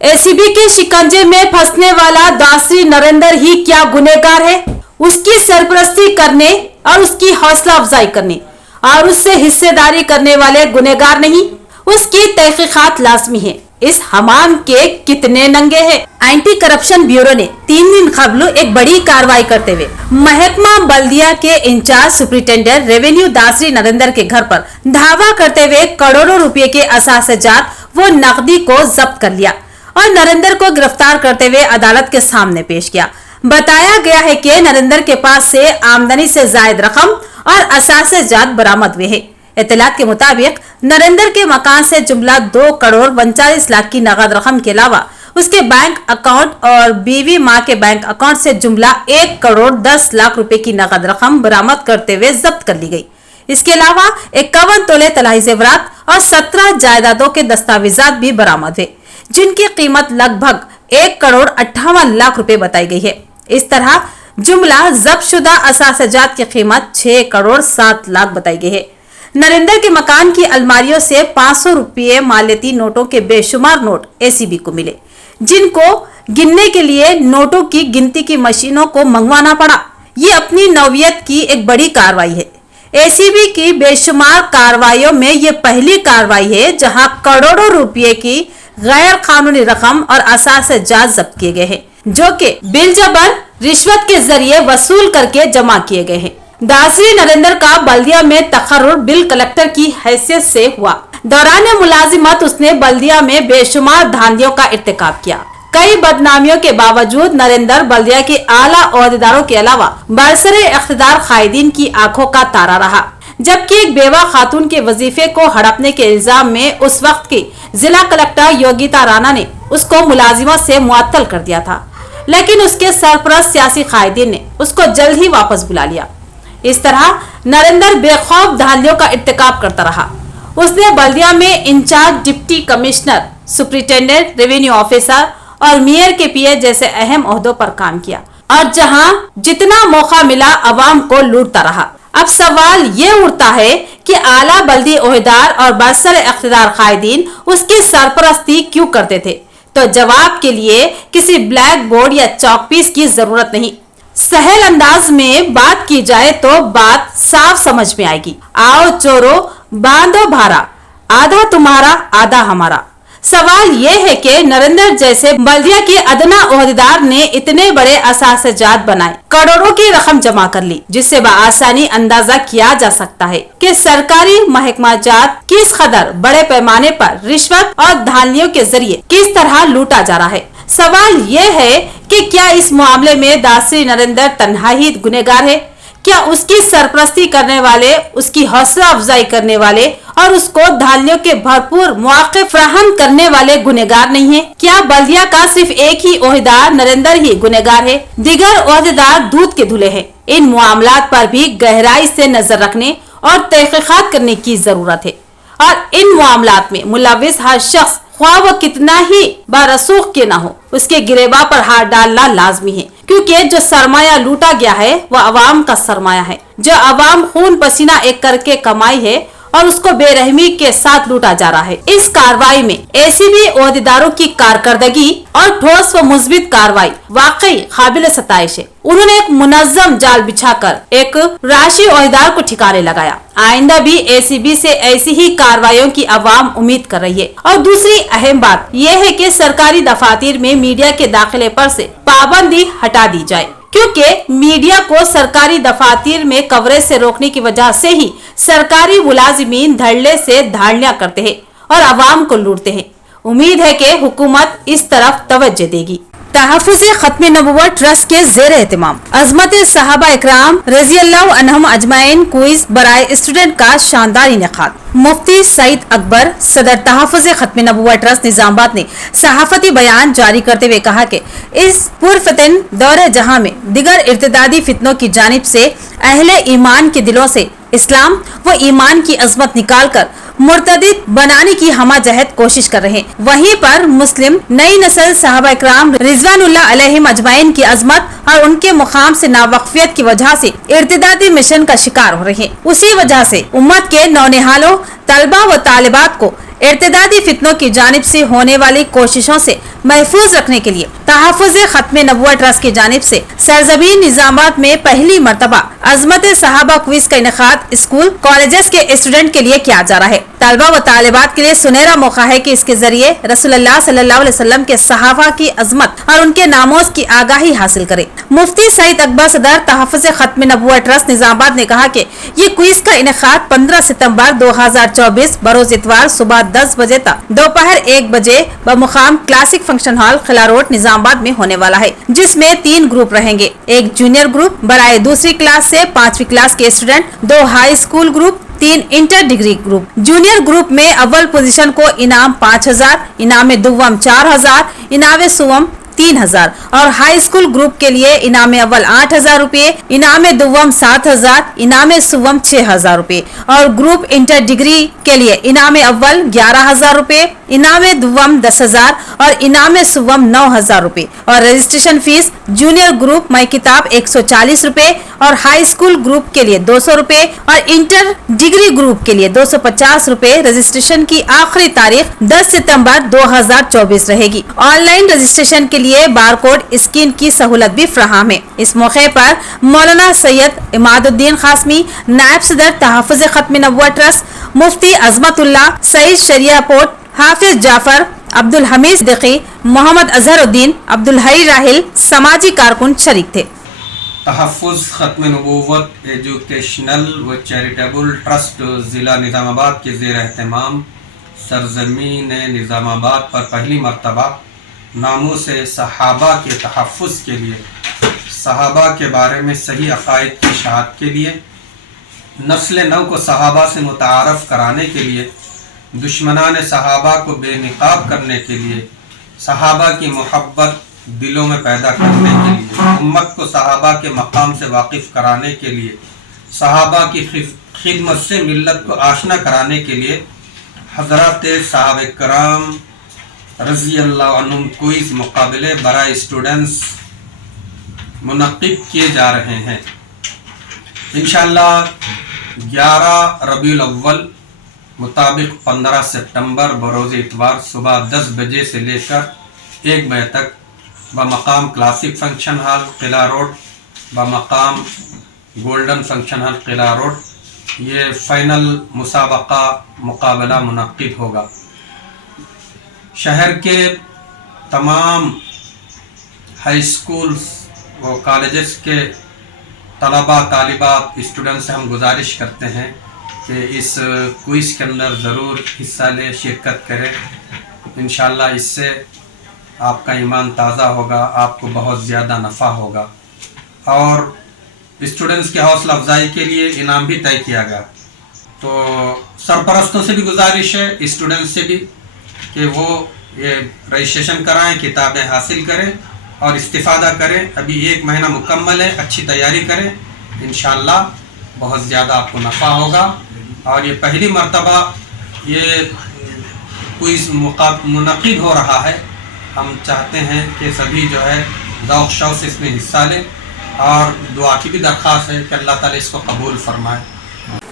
ACB के शिकंजे में फंसने वाला दासरी नरेंद्र ही क्या गुनहगार है? उसकी सरपरस्ती करने और उसकी हौसला अफजाई करने और उससे हिस्सेदारी करने वाले गुनहगार नहीं, उसकी तहकीकात लाजमी है। इस हमाम के कितने नंगे हैं। एंटी करप्शन ब्यूरो ने 3 दिन कबल एक बड़ी कार्रवाई करते हुए महकमा बल्दिया के in charge superintendent revenue Dasari Narendra के घर पर धावा करते हुए करोड़ों रुपए के असासजात व नकदी को जब्त कर लिया और नरेंद्र को गिरफ्तार करते हुए अदालत के सामने पेश किया। बताया गया है कि नरेंद्र के पास से आमदनी से जायद रकम और असासजात बरामद हुए हैं। इत्तलात के मुताबिक नरेंद्र के मकान से जुमला 2 करोड़ 39 लाख की नगद रकम के अलावा उसके बैंक अकाउंट और बीवी मां के बैंक अकाउंट से जुमला 1 करोड़ 10 लाख रुपए की नगद रकम बरामद करते हुए जब्त कर ली गई। इसके अलावा 51 तोले तलाही जेवरात और 17 जायदादों के दस्तावेजात भी बरामद हुए, जिनकी कीमत लगभग 1 करोड़ 58 लाख रुपए बताई गई है। इस तरह जुमला जब्तशुदा असासजात की कीमत 6 करोड़ 7 लाख बताई गई है। नरेंद्र के मकान की अलमारियों से 500 रुपये मालियती नोटों के बेशुमार नोट एसीबी को मिले, जिनको गिनने के लिए नोटों की गिनती की मशीनों को मंगवाना पड़ा। ये अपनी नौयत की एक बड़ी कार्रवाई है। एसीबी की बेशुमार कार्रवाइयों में ये पहली कार्रवाई है जहां करोड़ों रुपए की गैर कानूनी रकम और असासजात जब्त किए गए हैं, जो कि बिलजबन रिश्वत के जरिए वसूल करके जमा किए गए हैं। दासरी नरेंद्र का बल्दिया में तकर्रुर बिल कलेक्टर की हैसियत से हुआ। दौरान मुलाजिमत उसने बल्दिया में बेशुमार धांधियों का इर्तिकाब किया। कई बदनामियों के बावजूद नरेंद्र बल्दिया के आला ओहदेदारों के अलावा बरसरे इख्तिदार कायदीन की आंखों का तारा रहा, जबकि एक बेवा खातून के वजीफे को हड़पने के इल्जाम में उस वक्त की जिला कलेक्टर योगिता राणा ने उसको मुलाजिमत से मुअत्तल कर दिया था, लेकिन उसके सरपरस्त सियासी कायदीन ने उसको जल्द ही वापस बुला लिया। इस तरह नरेंद्र बेखौफ धांधियों का इर्तिकाब करता रहा। उसने बल्दिया में in charge deputy commissioner, superintendent, revenue officer और मेयर के पीए जैसे अहम ओहदों पर काम किया और जहां जितना मौका मिला अवाम को लूटता रहा। अब सवाल ये उठता है कि आला बल्दी ओहदेदार और बरसर इख्तिदार कायदीन उसकी सरपरस्ती क्यों करते थे? तो जवाब के लिए किसी ब्लैक बोर्ड या चौकपीस की जरूरत नहीं। सहल अंदाज में बात की जाए तो बात साफ समझ में आएगी। आओ चोरो बांधो भारा, आधा तुम्हारा आधा हमारा। सवाल यह है कि नरेंद्र जैसे बल्दिया के अदना ओहदेदार ने इतने बड़े असासजात बनाए, करोड़ों की रकम जमा कर ली, जिससे बआसानी अंदाजा किया जा सकता है कि सरकारी महकमाजात किस कदर बड़े पैमाने पर रिश्वत और धांधियों के जरिए किस तरह लूटा जा रहा है। सवाल यह है कि क्या इस मामले में दासरी नरेंद्र तन्हा ही गुनहगार है? क्या उसकी सरपरस्ती करने वाले, उसकी हौसला अफजाई करने वाले और उसको धांधियों के भरपूर मौके फराहम करने वाले गुनहगार नहीं है? क्या बल्दिया का सिर्फ एक ही ओहदेदार नरेंद्र ही गुनहगार है? दीगर ओहदेदार दूध के धुले हैं। इन मामलात पर भी गहराई से नजर रखने और तहकीकात करने की जरूरत है और इन मामलात में मुलविस हर शख्स, ख्वाह वो कितना ही बारसूख के ना हो, उसके गिरेबा पर हाथ डालना लाजमी है, क्योंकि जो सरमाया लूटा गया है वह अवाम का सरमाया है, जो अवाम खून पसीना एक करके कमाई है और उसको बेरहमी के साथ लूटा जा रहा है। इस कार्रवाई में एसीबी ओहदेदारों की कारकर्दगी और ठोस व मुस्बित कार्रवाई वाकई काबिल सताइश है। उन्होंने एक मुनज्जम जाल बिछाकर एक राशि ओहदेदार को ठिकाने लगाया। आइंदा भी एसीबी से ऐसी ही कार्रवाइयों की अवाम उम्मीद कर रही है। और दूसरी अहम बात यह है कि सरकारी दफातर में मीडिया के दाखिले पर से पाबंदी हटा दी जाए, क्योंकि मीडिया को सरकारी दफातर में कवरेज से रोकने की वजह से ही सरकारी मुलाजिमीन धड़ल्ले से धाड़ियां करते हैं और अवाम को लूटते हैं। उम्मीद है कि हुकूमत इस तरफ तवज्जो देगी। तहफ़्फ़ुज़ ख़त्म नबुव्वत ट्रस्ट के ज़ेर एहतिमाम अज़मत सहाबा इकराम रज़ियल्लाहु अन्हुम अजमाइन क्विज़ बराए स्टूडेंट का शानदार इनेकाद। मुफ्ती सईद अकबर सदर तहफ़्फ़ुज़ ख़त्म नबुव्वत ट्रस्ट निज़ामाबाद ने सहाफ़ती बयान जारी करते हुए कहा कि इस पुरफ़तन दौरे जहां में दिगर इर्तिदादी फितनों की जानिब से अहले ईमान के दिलों से इस्लाम व ईमान की अजमत निकाल कर मुर्तदिद बनाने की हमाजहद कोशिश कर रहे हैं, वहीं पर मुस्लिम नई नस्ल सहाबा इकराम रिज़वानुल्लाह अलैहिम अजमाइन की अजमत और उनके मुकाम से नावक्फियत की वजह से इर्तिदादी मिशन का शिकार हो रहे हैं। उसी वजह से उम्मत के नौनिहालों, तलबा व तालिबात को इर्तिदादी फितनों की जानिब से होने वाली कोशिशों से محفوظ رکھنے کے لیے تحفظ ختم نبوت ٹرسٹ کی جانب سے سرزمین نظام آباد میں پہلی مرتبہ عظمت صحابہ کوئز کا انعقاد اسکول کالجز کے اسٹوڈنٹ کے لیے کیا جا رہا ہے۔ طلبہ و طالبات کے لیے سنہرا موقع ہے کہ اس کے ذریعے رسول اللہ صلی اللہ علیہ وسلم کے صحابہ کی عظمت اور ان کے ناموز کی آگاہی حاصل کرے۔ مفتی سعید اکبر صدر تحفظ ختم نبوت ٹرسٹ نظام آباد نے کہا کہ یہ کوئز کا انعقاد 15 ستمبر 2024 بروز اتوار صبح 10 بجے تک دوپہر 1 بجے بمقام کلاسک فنکشن ہال قلعہ روڈ نظام آباد میں ہونے والا ہے، جس میں 3 گروپ رہیں گے۔ ایک جونیئر گروپ برائے دوسری کلاس سے 5ویں کلاس کے student, 2 high school group, 3 inter degree group. Junior group میں اول پوزیشن کو انعام 5000، انعام دوم 4000، انعام سوم 3000 اور ہائی اسکول گروپ کے لیے انعام اول 8000 روپے، انعام دوم 7000، انعام سوم 6000 روپے اور گروپ انٹر ڈگری کے لیے انعام اول 11000 روپے، انعام دوم 10000 اور انعام سوم 9000 روپے اور رجسٹریشن فیس جونیئر گروپ مئی کتاب 140 روپے اور ہائی اسکول گروپ کے لیے 200 روپے اور انٹر ڈگری گروپ کے لیے 250 روپے۔ رجسٹریشن کی آخری تاریخ 10 ستمبر 2024 رہے گی۔ آن لائن رجسٹریشن کے لیے بار کوڈ اسکین کی سہولت بھی فراہم ہے۔ اس موقع پر مولانا سید عماد الدین قاسمی، نائب صدر تحفظ ختم نبوت ٹرسٹ، مفتی عظمت اللہ، سعید شریعہ پورٹ، حافظ جعفر، عبد الحمید صدیقی، محمد اظہر الدین، عبد الحی راہل، سماجی کارکن شریک تھے۔ تحفظ ختم نبوت ایجوکیشنل و چیریٹیبل ٹرسٹ ضلع نظام آباد کے زیر اہتمام سرزمین نظام آباد پر پہلی مرتبہ ناموس صحابہ کے تحفظ کے لیے، صحابہ کے بارے میں صحیح عقائد کی اشاعت کے لیے، نسل نو کو صحابہ سے متعارف کرانے کے لیے، دشمنان صحابہ کو بے نقاب کرنے کے لیے، صحابہ کی محبت دلوں میں پیدا کرنے کے لیے، امت کو صحابہ کے مقام سے واقف کرانے کے لیے، صحابہ کی خدمت سے ملت کو آشنا کرانے کے لیے حضرات صحابہ کرام رضی اللہ عنہم کوئز مقابلے برائے اسٹوڈنٹس منعقد کیے جا رہے ہیں۔ انشاءاللہ 11 ربیع الاول مطابق 15 سپٹمبر بروز اتوار صبح 10 بجے سے لے کر 1 بجے تک بمقام کلاسک فنکشن ہال قلعہ روڈ، بمقام گولڈن فنکشن ہال قلعہ روڈ یہ فائنل مسابقہ مقابلہ منعقد ہوگا۔ شہر کے تمام ہائی سکولز و کالجز کے طلباء طالبات اسٹوڈنٹ سے ہم گزارش کرتے ہیں کہ اس کوئز کے اندر ضرور حصہ لیں، شرکت کریں۔ انشاءاللہ اس سے آپ کا ایمان تازہ ہوگا، آپ کو بہت زیادہ نفع ہوگا۔ اور اسٹوڈنٹس کے حوصلہ افزائی کے لیے انعام بھی طے کیا گیا، تو سرپرستوں سے بھی گزارش ہے، اسٹوڈنٹس سے بھی، کہ وہ یہ رجسٹریشن کرائیں، کتابیں حاصل کریں اور استفادہ کریں۔ ابھی 1 مہینہ مکمل ہے، اچھی تیاری کریں، انشاءاللہ بہت زیادہ آپ کو نفع ہوگا۔ اور یہ پہلی مرتبہ یہ کوئز منعقد ہو رہا ہے۔ ہم چاہتے ہیں کہ سبھی جو ہے ذوق شوق سے اس میں حصہ لیں اور دعا کی بھی درخواست ہے کہ اللہ تعالیٰ اس کو قبول فرمائے۔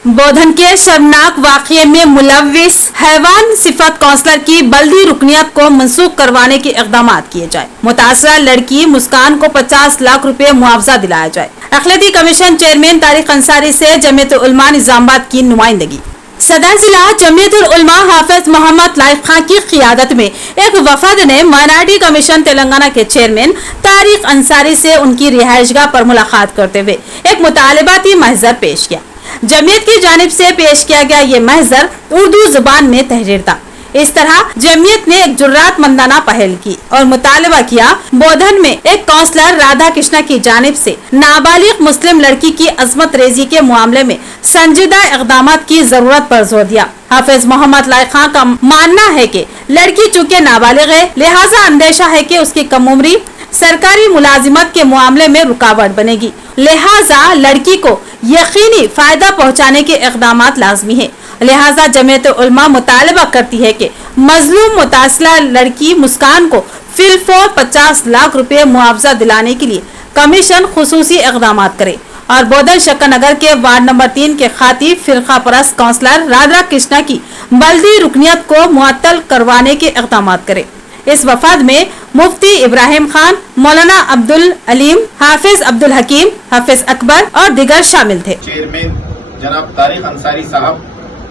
بودھن کے شرمناک واقعے میں ملوث حیوان صفت کونسلر کی بلدی رکنیت کو منسوخ کروانے کے اقدامات کیے جائے۔ متاثرہ لڑکی مسکان کو 50 لاکھ روپے معاوضہ دلایا جائے۔ اقلیتی کمیشن چیئرمین طارق انصاری سے جمعیت العلماء نظام آباد کی نمائندگی۔ صدر ضلع جمعیت العلماء حافظ محمد لائق خان کی قیادت میں ایک وفد نے مائنارٹی کمیشن تلنگانہ کے چیئرمین طارق انصاری سے ان کی رہائش گاہ پر ملاقات کرتے ہوئے ایک مطالباتی محضر پیش کیا۔ جمعیت کی جانب سے پیش کیا گیا یہ محضر اردو زبان میں تحریر تھا۔ اس طرح جمعیت نے ایک جرات مندانہ پہل کی اور مطالبہ کیا بودھن میں ایک کونسلر رادھا کرشنا کی جانب سے نابالغ مسلم لڑکی کی عصمت ریزی کے معاملے میں سنجیدہ اقدامات کی ضرورت پر زور دیا۔ حافظ محمد لائق خان کا ماننا ہے کہ لڑکی چونکہ نابالغ ہے، لہٰذا اندیشہ ہے کہ اس کی کم عمری سرکاری ملازمت کے معاملے میں رکاوٹ بنے گی، لہٰذا لڑکی کو یقینی فائدہ پہنچانے کے اقدامات لازمی ہیں۔ لہٰذا جمعیت علماء مطالبہ کرتی ہے کہ مظلوم متاثرہ لڑکی مسکان کو فی الفور 50 لاکھ روپے معاوضہ دلانے کے لیے کمیشن خصوصی اقدامات کرے اور بودھن شکر نگر کے وارڈ نمبر 3 کے خاطی فرقہ پرست کونسلر رادھا کرشنا کی بلدی رکنیت کو معطل کروانے کے اقدامات کرے۔ इस वफाद में मुफ्ती इब्राहिम खान, मौलाना अब्दुल अलीम, हाफिज अब्दुल हकीम, हाफिज अकबर और दिगर शामिल थे। चेयरमैन जनाब तारिक अंसारी साहब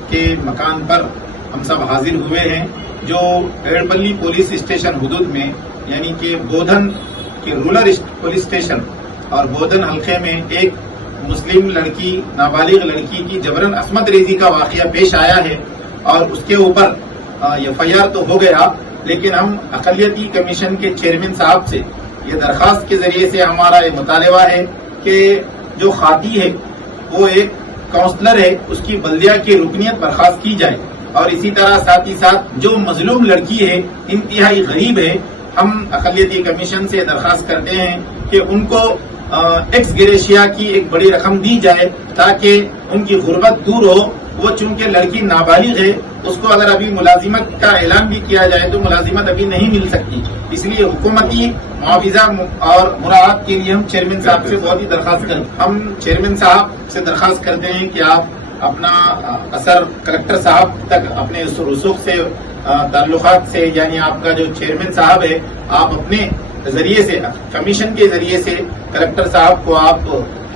के मकान पर हम सब हाजिर हुए हैं, जो एड़पल्ली पुलिस स्टेशन हुदूद में यानी कि बोधन के रूरल पुलिस स्टेशन और बोधन हल्के में एक मुस्लिम लड़की, नाबालिग लड़की की जबरन अस्मत रेजी का वाकया पेश आया है और उसके ऊपर FIR तो हो गया, लेकिन हम अक़लियती कमीशन के चेयरमैन साहब से ये दरख्वास्त के जरिए से हमारा ये मुतालबा है कि जो खाती है वो एक काउंसलर है, उसकी बल्दिया की रुकनियत बर्खास्त की जाए और इसी तरह साथ ही साथ जो मजलूम लड़की है, इंतहाई गरीब है, हम अक़लियती कमीशन से दरख्वास्त करते हैं कि उनको एक्स ग्रेशिया की एक बड़ी रकम दी जाए ताकि उनकी गुर्बत दूर हो। वो चूंकि लड़की नाबालिग है, उसको अगर अभी मुलाजिमत का ऐलान भी किया जाए तो मुलाजिमत अभी नहीं मिल सकती, इसलिए हुकूमती मुआवजा और मुराद के लिए हम चेयरमैन साहब से बहुत ही दरख्वास्त करें। हम चेयरमैन साहब से दरख्वास्त करते हैं कि आप अपना असर कलेक्टर साहब तक अपने रसूख से ताल्लुकात से, यानी आपका जो चेयरमैन साहब है, आप अपने जरिए से कमीशन के जरिए से कलेक्टर साहब को आप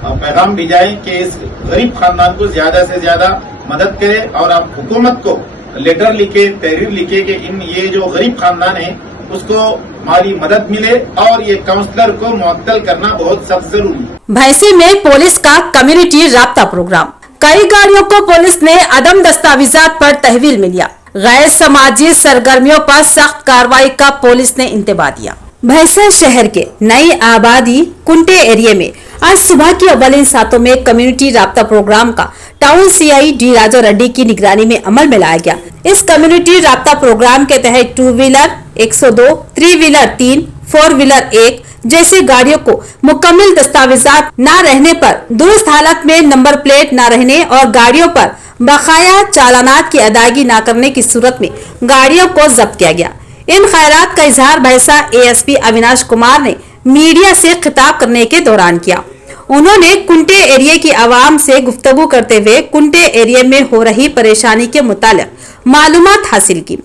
पैगाम भेजाएं कि इस गरीब खानदान को ज्यादा से ज्यादा मदद करें और आप हुकूमत को लेटर लिखे, तहरीर लिखे कि इन ये जो गरीब खानदान है उसको माली मदद मिले और ये काउंसलर को मुअत्तल करना बहुत सख्त जरूरी है। भैंसी में पुलिस का कम्युनिटी राब्ता प्रोग्राम। कई गाड़ियों को पुलिस ने अदम दस्तावेजात पर तहवील में लिया। गैर समाजी सरगर्मियों पर सख्त कार्रवाई का पुलिस ने इंतबाह दिया। भैंसा शहर के नई आबादी कुंटे एरिया में आज सुबह की अव्वलिन सातों में कम्युनिटी राब्ता प्रोग्राम का टाउन CI डी राजा रेड्डी की निगरानी में अमल में लाया गया। इस कम्युनिटी राब्ता प्रोग्राम के तहत 2 व्हीलर 102, 3 व्हीलर 3, 4 व्हीलर 1 जैसे गाड़ियों को मुकम्मल दस्तावेजात न रहने पर, दुरुस्त हालत में नंबर प्लेट न रहने और गाड़ियों पर बकाया चालानात की अदायगी न करने की सूरत में गाड़ियों को जब्त किया गया। इन खैरात का इजहार भैंसा ASP अविनाश कुमार ने मीडिया से खिताब करने के दौरान किया। उन्होंने कुंटे एरिया की आवाम से गुफ्तगू करते हुए कुंटे एरिया में हो रही परेशानी के मुतालिक मालूमात हासिल की,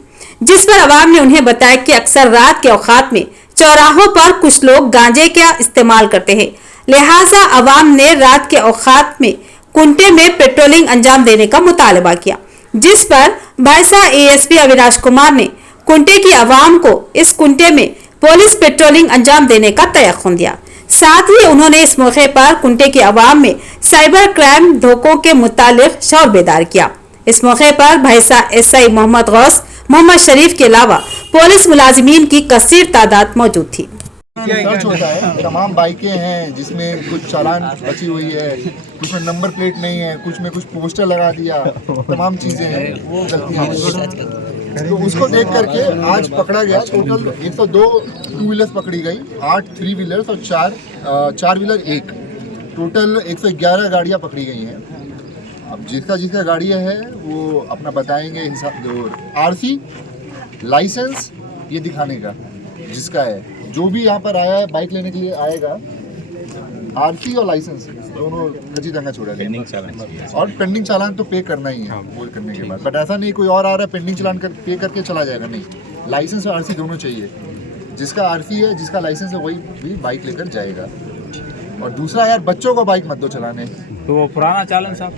जिस पर आवाम ने उन्हें बताया कि अक्सर रात के औकात में चौराहों पर कुछ लोग गांजे का इस्तेमाल करते हैं, लिहाजा आवाम ने रात के औकात में कुंटे में पेट्रोलिंग अंजाम देने का मुतालबा किया, जिस पर भैंसा ASP अविनाश कुमार ने कुंटे की आवाम को इस कुंटे में पुलिस पेट्रोलिंग अंजाम देने का तयख्खुन दिया। साथ ही उन्होंने इस मौके पर कुंटे की आवाम में साइबर क्राइम धोखों के मुतालिक शौर बेदार किया। इस मौके पर भैंसा SI मोहम्मद गौस, मोहम्मद शरीफ के अलावा पुलिस मुलाजिमीन की कसीर तादाद मौजूद थी। सर्च होता है, तमाम बाइकें हैं जिसमें कुछ चालान बची हुई है, कुछ में नंबर प्लेट नहीं है, कुछ में कुछ पोस्टर लगा दिया, तमाम चीज़ें हैं, वो गलतियाँ। तो उसको देख करके आज पकड़ा गया। टोटल 102 2 व्हीलर्स पकड़ी गई, 8 3 व्हीलर्स और 4 व्हीलर 1, टोटल 111 गाड़ियाँ पकड़ी गई हैं। अब जिसका गाड़ियाँ है वो अपना बताएंगे हिसाब, RC लाइसेंस ये दिखाने का जिसका है, जो भी यहाँ पर आया है बाइक लेने के लिए आएगा, RC और लाइसेंस दोनों कच्ची दंगा छोड़ा गया और पेंडिंग चालान तो पे करना ही है वो करने के बाद। बट ऐसा नहीं कोई और आ रहा है पेंडिंग चालान पे करके चला जाएगा, नहीं, लाइसेंस और RC दोनों चाहिए। जिसका RC है, जिसका लाइसेंस है, वही भी बाइक लेकर जाएगा। और दूसरा यार, बच्चों को बाइक मत दो चलाने। तो वो पुराना चालान साहब,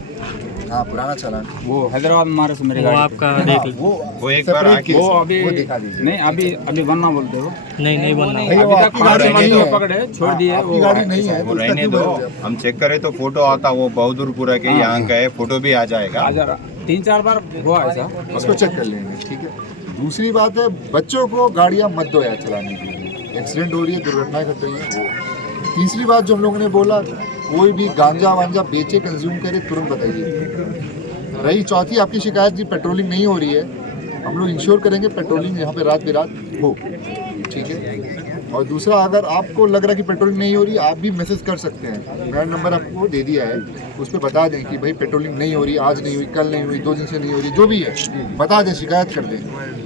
हाँ पुराना चालान, वो हैदराबाद में मारे से मेरे गाड़ी आपका देख लो। वो एक बार आके वो अभी वो दिखा दीजिए। नहीं, अभी बनना बोलते हो। नहीं बनना। अभी तक गाड़ी नहीं पकड़े, छोड़ दिए। आपकी गाड़ी नहीं है वो रहने दो, हम चेक करें तो फोटो आता, वो बहादुरपुरा के यहाँ का है, फोटो भी आ जाएगा। 3-4 बार हुआ ऐसा, उसको चेक कर लेंगे, ठीक है। दूसरी बात है, बच्चों को गाड़ियाँ मत दो यार चलाने के लिए, एक्सीडेंट हो रही है, दुर्घटनाएं घट रही है वो। तीसरी बात जो हम लोगों ने बोला, कोई भी गांजा वांजा बेचे, कंज्यूम करे, तुरंत बताइए। रही चौथी आपकी शिकायत जी पेट्रोलिंग नहीं हो रही है, हम लोग इंश्योर करेंगे पेट्रोलिंग यहाँ पे रात बिरात हो, ठीक है। और दूसरा, अगर आपको लग रहा है कि पेट्रोलिंग नहीं हो रही, आप भी मैसेज कर सकते हैं, मेरा नंबर आपको दे दिया है, उस पर बता दें कि भाई पेट्रोलिंग नहीं हो रही, आज नहीं हुई, कल नहीं हुई, 2 दिन से नहीं हो रही, जो भी है बता दें, शिकायत कर दें,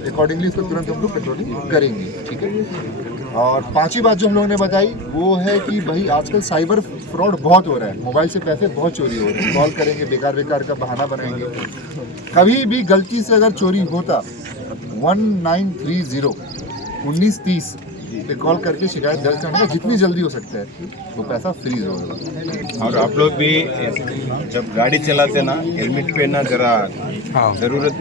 अकॉर्डिंगली उसको तुरंत हम लोग पेट्रोलिंग करेंगे, ठीक है। और पांचवी बात जो हम लोगों ने बताई वो है कि भाई आजकल साइबर फ्रॉड बहुत हो रहा है, मोबाइल से पैसे बहुत चोरी हो रहे हैं, कॉल करेंगे, बेकार का बहाना बनाएंगे। कभी भी गलती से अगर चोरी होता 1930 1930 पे कॉल करके शिकायत दर्ज करने का, जितनी जल्दी हो सकता है वो पैसा फ्रीज होगा। और आप लोग भी जब गाड़ी चलाते ना हेलमेट पहनना जरा जरूरत